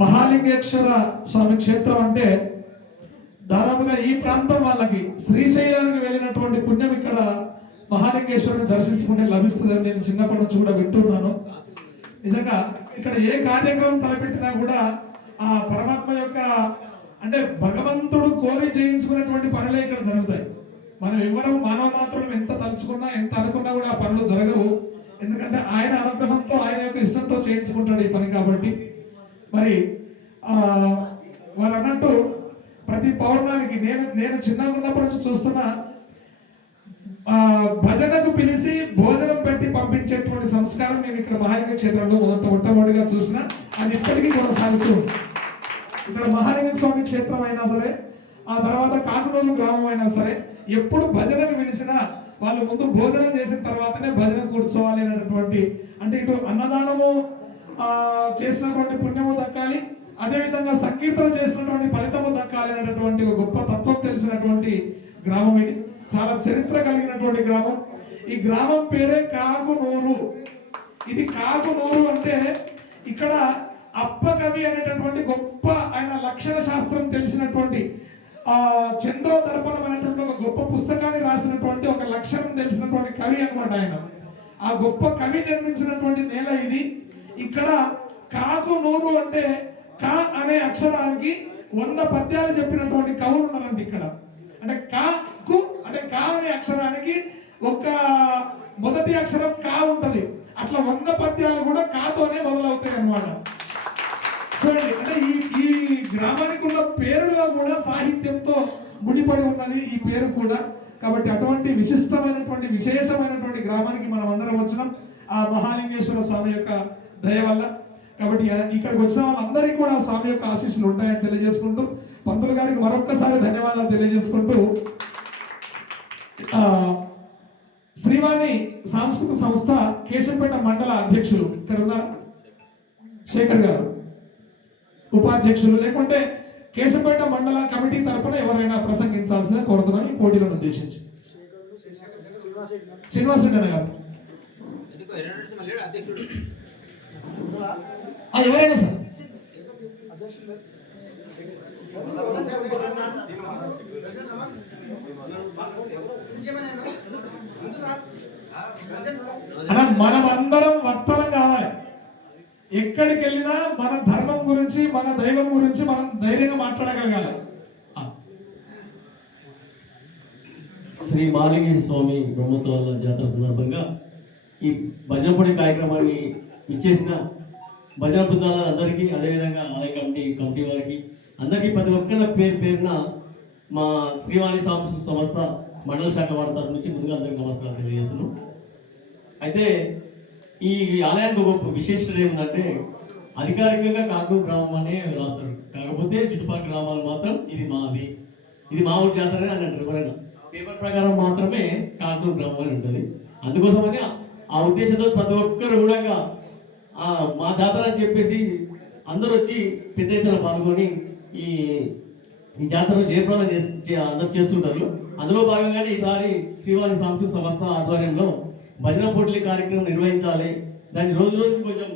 మహాలింగేశ్వర స్వామి క్షేత్రం అంటే దాదాపుగా ఈ ప్రాంతం వాళ్ళకి శ్రీశైలానికి వెళ్ళినటువంటి పుణ్యం ఇక్కడ మహాలింగేశ్వరుని దర్శించుకుంటే లభిస్తుందని నేను చిన్నప్పటి నుంచి కూడా వింటున్నాను. నిజంగా ఇక్కడ ఏ కార్యక్రమం తలపెట్టినా కూడా ఆ పరమాత్మ యొక్క అంటే భగవంతుడు కోరి చేయించుకున్నటువంటి పనులే ఇక్కడ జరుగుతాయి. మనం ఎవరు మానవ మాత్రం ఎంత తలుచుకున్నా ఎంత అనుకున్నా కూడా ఆ పనులు జరగవు. ఎందుకంటే ఆయన అనుగ్రహంతో ఆయన యొక్క ఇష్టంతో చేయించుకుంటాడు ఈ పని. కాబట్టి మరి వారు అన్నట్టు ప్రతి పౌర్ణానికి నేను చిన్నగా ఉన్నప్పటి నుంచి చూస్తున్నా భజనకు పిలిచి భోజనం పెట్టి పంపించేటువంటి సంస్కారం నేను ఇక్కడ మహాలింగ క్షేత్రంలో మొట్టమొదటిగా చూసిన. అది ఇప్పటికీ కొనసాగుతూ ఇక్కడ మహాలింగ స్వామి క్షేత్రం అయినా సరే, ఆ తర్వాత కాకునూరు గ్రామం అయినా సరే, ఎప్పుడు భజనకు పిలిచినా వాళ్ళు ముందు భోజనం చేసిన తర్వాతనే భజన కూర్చోవాలి అనేటువంటి, అంటే ఇటు అన్నదానము చేసినటువంటి పుణ్యము దక్కాలి, అదేవిధంగా సంకీర్తన చేసినటువంటి ఫలితము దక్కాలి అనేటువంటి ఒక గొప్ప తత్వం తెలిసినటువంటి గ్రామం ఇది. చాలా చరిత్ర కలిగినటువంటి గ్రామం. ఈ గ్రామం పేరే కాకునూరు. ఇది కాకునూరు అంటే ఇక్కడ అప్పకవి అనేటటువంటి గొప్ప ఆయన లక్షణ శాస్త్రం తెలిసినటువంటి చందో దర్పణం అనేటువంటి ఒక గొప్ప పుస్తకాన్ని రాసినటువంటి ఒక లక్షణం తెలిసినటువంటి కవి అనమాట ఆయన. ఆ గొప్ప కవి జన్మించినటువంటి నేల ఇది. ఇక్కడ కాకునూరు అంటే కా అనే అక్షరానికి 100 పద్యాలు చెప్పినటువంటి కవులు ఉన్నారండి ఇక్కడ. అంటే కాకు అంటే కా అనే అక్షరానికి ఒక మొదటి అక్షరం కా ఉంటది. అట్లా 100 పద్యాలు కూడా కాతోనే మొదలవుతాయి అన్నమాట. చూడండి, అంటే ఈ గ్రామానికి ఉన్న పేరులో కూడా సాహిత్యంతో ముడిపడి ఉన్నది ఈ పేరు కూడా. కాబట్టి అటువంటి విశిష్టమైనటువంటి విశేషమైనటువంటి గ్రామానికి మనం అందరం వచ్చినాం ఆ మహాలింగేశ్వర స్వామి యొక్క దయ వల్ల. కాబట్టి ఇక్కడికి వచ్చిన వాళ్ళందరికీ కూడా స్వామి యొక్క ఆశీస్సులు ఉంటాయని తెలియజేసుకుంటూ పంతులు గారికి మరొక్కసారి ధన్యవాదాలు తెలియజేసుకుంటూ శ్రీవాణి సాంస్కృతిక సంస్థ కేశంపేట మండల అధ్యక్షులు ఇక్కడ ఉన్నారు శేఖర్ గారు, ఉపాధ్యక్షులు, లేకుంటే కేశంపేట మండల కమిటీ తరఫున ఎవరైనా ప్రసంగించాల్సిన కోరుతున్నాను ఈ పోటీలను ఉద్దేశించి. శ్రీనివాస్ రెడ్డి గారు ఎవరైనా సార్ మనమందరం వక్తలం కావాలి. ఎక్కడికి వెళ్ళినా మన ధర్మం గురించి మన దైవం గురించి మనం ధైర్యంగా మాట్లాడగలగాలి. శ్రీ మహాలింగేశ్వర స్వామి బ్రహ్మోత్సవాల జాతర సందర్భంగా ఈ భజనపొడి కార్యక్రమాన్ని ఇచ్చేసిన భజన బృందాల అందరికీ, అదేవిధంగా ఆలయ కమిటీ వారికి అందరికీ ప్రతి ఒక్కరి పేరున మా శ్రీవాణి సాంస్కృతిక సంస్థ మండల శాఖ వారి తరఫు నుంచి ముందుగా అందరికీ నమస్కారం తెలియజేస్తున్నాను. అయితే ఈ ఆలయానికి ఒక విశేషత ఏముందంటే అధికారికంగా కాకూరు గ్రామం అనే రాస్తారు, కాకపోతే చుట్టుపక్కల గ్రామాలు మాత్రం ఇది మాది, ఇది మా ఊరి జాతర అని అంటారు. ఎవరైనా పేపర్ ప్రకారం మాత్రమే కాకూరు గ్రామం అని ఉంటుంది. అందుకోసమని ఆ ఉద్దేశంతో ప్రతి ఒక్కరు కూడా మా జాతర అని చెప్పేసి అందరూ వచ్చి పెద్ద ఎత్తున పాల్గొని ఈ జాతర జయప్రదం అందరూ చేస్తుంటారు. అందులో భాగంగానే ఈసారి శ్రీవాణి సాంస్కృతిక సంస్థ ఆధ్వర్యంలో భజన పోటీల కార్యక్రమం నిర్వహించాలి, దాన్ని రోజు రోజుకి కొంచెం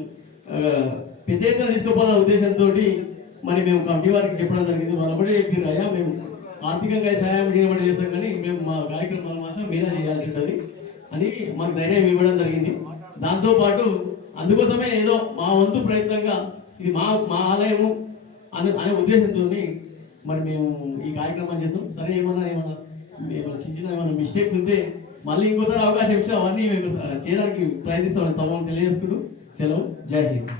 పెద్ద ఎత్తున తీసుకుపోవాలనే ఉద్దేశంతో మరి మేము కమిటీ వారికి చెప్పడం జరిగింది. వాళ్ళు కూడా చెప్పారు, అయ్యా మేము ఆర్థికంగా సహాయం చేయబడి చేస్తాం కానీ మేము మా కార్యక్రమాలు మాత్రం మీరే చేయాల్సి ఉంటుంది అని మాకు ధైర్యం ఇవ్వడం జరిగింది. దాంతోపాటు అందుకోసమే ఏదో మా వంతు ప్రయత్నంగా ఇది మా ఆలయము అనే ఉద్దేశంతో మరి మేము ఈ కార్యక్రమాన్ని చేస్తాం. సరే ఏమన్నా చిన్న ఏమైనా మిస్టేక్స్ ఉంటే మళ్ళీ ఇంకోసారి అవకాశం ఇచ్చి అవన్నీ మేము చేయడానికి ప్రయత్నిస్తామని సభను తెలియజేసుకుంటూ సెలవు. జై హింద్.